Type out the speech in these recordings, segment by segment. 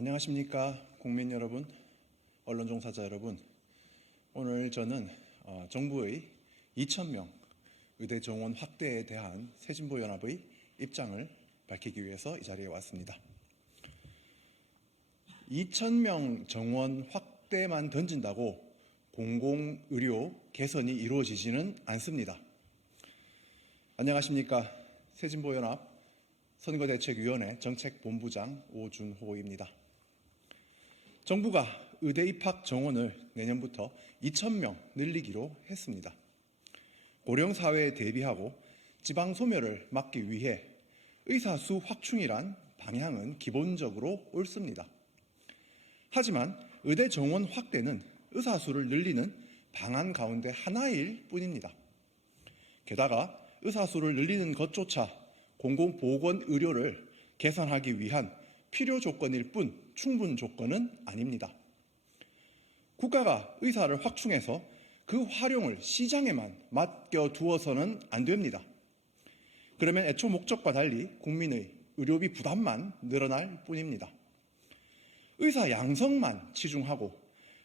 안녕하십니까 국민 여러분, 언론 종사자 여러분. 오늘 저는 정부의 2,000명 의대 정원 확대에 대한 새진보연합의 입장을 밝히기 위해서 이 자리에 왔습니다. 2,000명 정원 확대만 던진다고 공공의료 개선이 이루어지지는 않습니다. 안녕하십니까 새진보연합 선거대책위원회 정책본부장 오준호입니다. 정부가 의대 입학 정원을 내년부터 2,000명 늘리기로 했습니다. 고령 사회에 대비하고 지방 소멸을 막기 위해 의사 수 확충이란 방향은 기본적으로 옳습니다. 하지만 의대 정원 확대는 의사 수를 늘리는 방안 가운데 하나일 뿐입니다. 게다가 의사 수를 늘리는 것조차 공공보건의료를 개선하기 위한 필요 조건일 뿐 충분 조건은 아닙니다. 국가가 의사를 확충해서 그 활용을 시장에만 맡겨두어서는 안 됩니다. 그러면 애초 목적과 달리 국민의 의료비 부담만 늘어날 뿐입니다. 의사 양성만 치중하고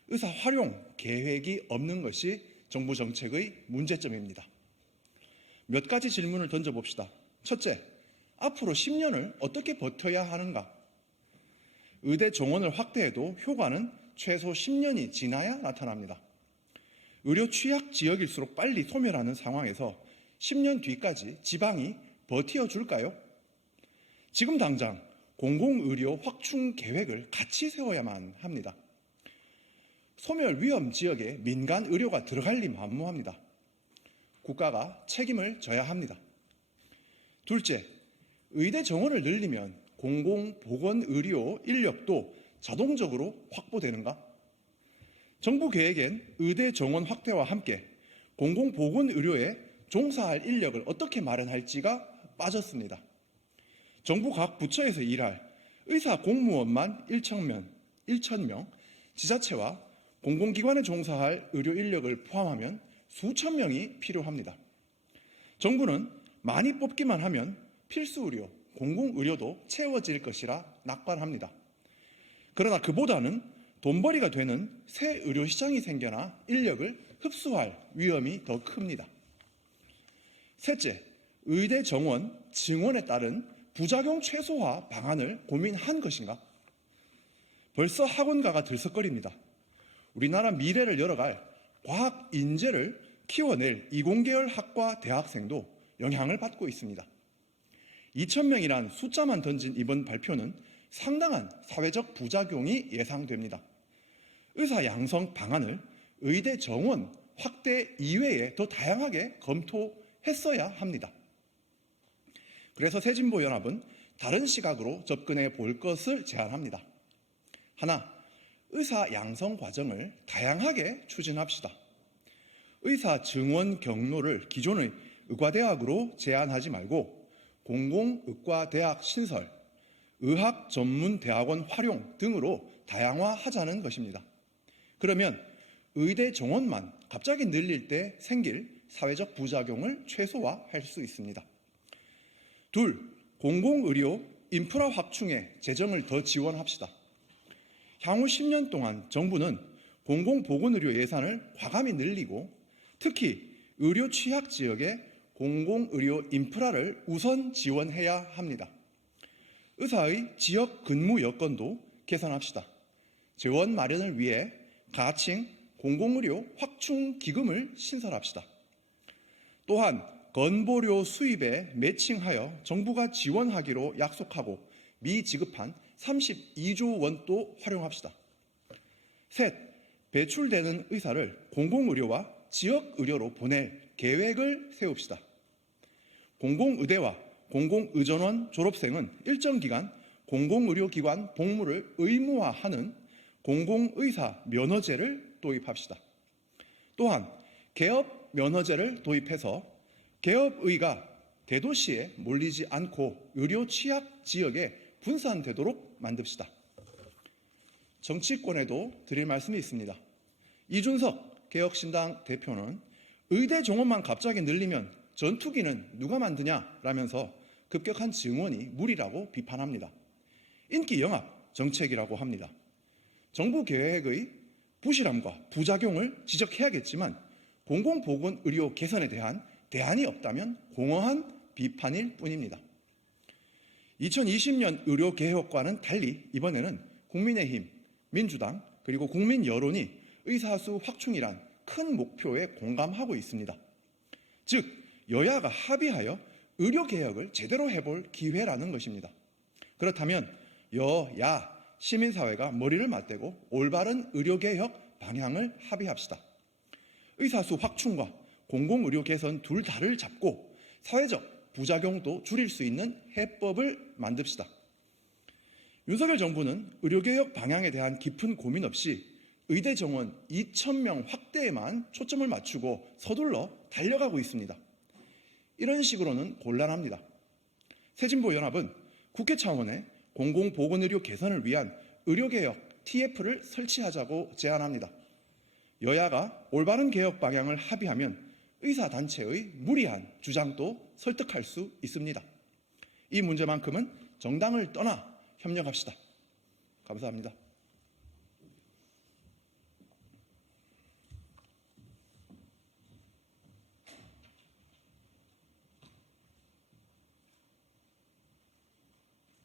의사 활용 계획이 없는 것이 정부 정책의 문제점입니다. 몇 가지 질문을 던져봅시다. 첫째, 앞으로 10년을 어떻게 버텨야 하는가? 의대 정원을 확대해도 효과는 최소 10년이 지나야 나타납니다. 의료 취약 지역일수록 빨리 소멸하는 상황에서 10년 뒤까지 지방이 버텨줄까요? 지금 당장 공공의료 확충 계획을 같이 세워야만 합니다. 소멸 위험 지역에 민간 의료가 들어갈 리 만무합니다. 국가가 책임을 져야 합니다. 둘째, 의대 정원을 늘리면 공공보건의료 인력도 자동적으로 확보되는가? 정부 계획엔 의대 정원 확대와 함께 공공보건의료에 종사할 인력을 어떻게 마련할지가 빠졌습니다. 정부 각 부처에서 일할 의사 공무원만 1,000명, 지자체와 공공기관에 종사할 의료 인력을 포함하면 수천 명이 필요합니다. 정부는 많이 뽑기만 하면 필수 의료, 공공의료도 채워질 것이라 낙관합니다. 그러나 그보다는 돈벌이가 되는 새 의료시장이 생겨나 인력을 흡수할 위험이 더 큽니다. 셋째, 의대 정원, 증원에 따른 부작용 최소화 방안을 고민한 것인가? 벌써 학원가가 들썩거립니다. 우리나라 미래를 열어갈 과학 인재를 키워낼 이공계열 학과 대학생도 영향을 받고 있습니다. 2,000명이란 숫자만 던진 이번 발표는 상당한 사회적 부작용이 예상됩니다. 의사 양성 방안을 의대 정원 확대 이외에 더 다양하게 검토했어야 합니다. 그래서 새진보연합은 다른 시각으로 접근해 볼 것을 제안합니다. 하나, 의사 양성 과정을 다양하게 추진합시다. 의사 증원 경로를 기존의 의과대학으로 제한하지 말고 공공의과대학 신설, 의학전문대학원 활용 등으로 다양화하자는 것입니다. 그러면 의대 정원만 갑자기 늘릴 때 생길 사회적 부작용을 최소화할 수 있습니다. 둘, 공공의료 인프라 확충에 재정을 더 지원합시다. 향후 10년 동안 정부는 공공보건의료 예산을 과감히 늘리고 특히 의료 취약 지역에 공공의료 인프라를 우선 지원해야 합니다. 의사의 지역 근무 여건도 개선합시다. 재원 마련을 위해 가칭 공공의료 확충 기금을 신설합시다. 또한 건보료 수입에 매칭하여 정부가 지원하기로 약속하고 미지급한 32조 원도 활용합시다. 셋, 배출되는 의사를 공공의료와 지역의료로 보낼 계획을 세웁시다. 공공의대와 공공의전원 졸업생은 일정 기간 공공의료기관 복무를 의무화하는 공공의사 면허제를 도입합시다. 또한 개업 면허제를 도입해서 개업의가 대도시에 몰리지 않고 의료 취약 지역에 분산되도록 만듭시다. 정치권에도 드릴 말씀이 있습니다. 이준석 개혁신당 대표는 의대 정원만 갑자기 늘리면 전투기는 누가 만드냐라면서 급격한 증원이 무리라고 비판합니다. 인기 영합, 정책이라고 합니다. 정부 계획의 부실함과 부작용을 지적해야겠지만 공공보건의료 개선에 대한 대안이 없다면 공허한 비판일 뿐입니다. 2020년 의료개혁과는 달리 이번에는 국민의힘, 민주당 그리고 국민 여론이 의사수 확충이란 큰 목표에 공감하고 있습니다. 즉 여야가 합의하여 의료개혁을 제대로 해볼 기회라는 것입니다. 그렇다면 여야 시민사회가 머리를 맞대고 올바른 의료개혁 방향을 합의합시다. 의사수 확충과 공공의료 개선 둘 다를 잡고 사회적 부작용도 줄일 수 있는 해법을 만듭시다. 윤석열 정부는 의료개혁 방향에 대한 깊은 고민 없이 의대 정원 2,000명 확대에만 초점을 맞추고 서둘러 달려가고 있습니다. 이런 식으로는 곤란합니다. 새진보연합은 국회 차원의 공공보건의료 개선을 위한 의료개혁 TF를 설치하자고 제안합니다. 여야가 올바른 개혁 방향을 합의하면 의사단체의 무리한 주장도 설득할 수 있습니다. 이 문제만큼은 정당을 떠나 협력합시다. 감사합니다.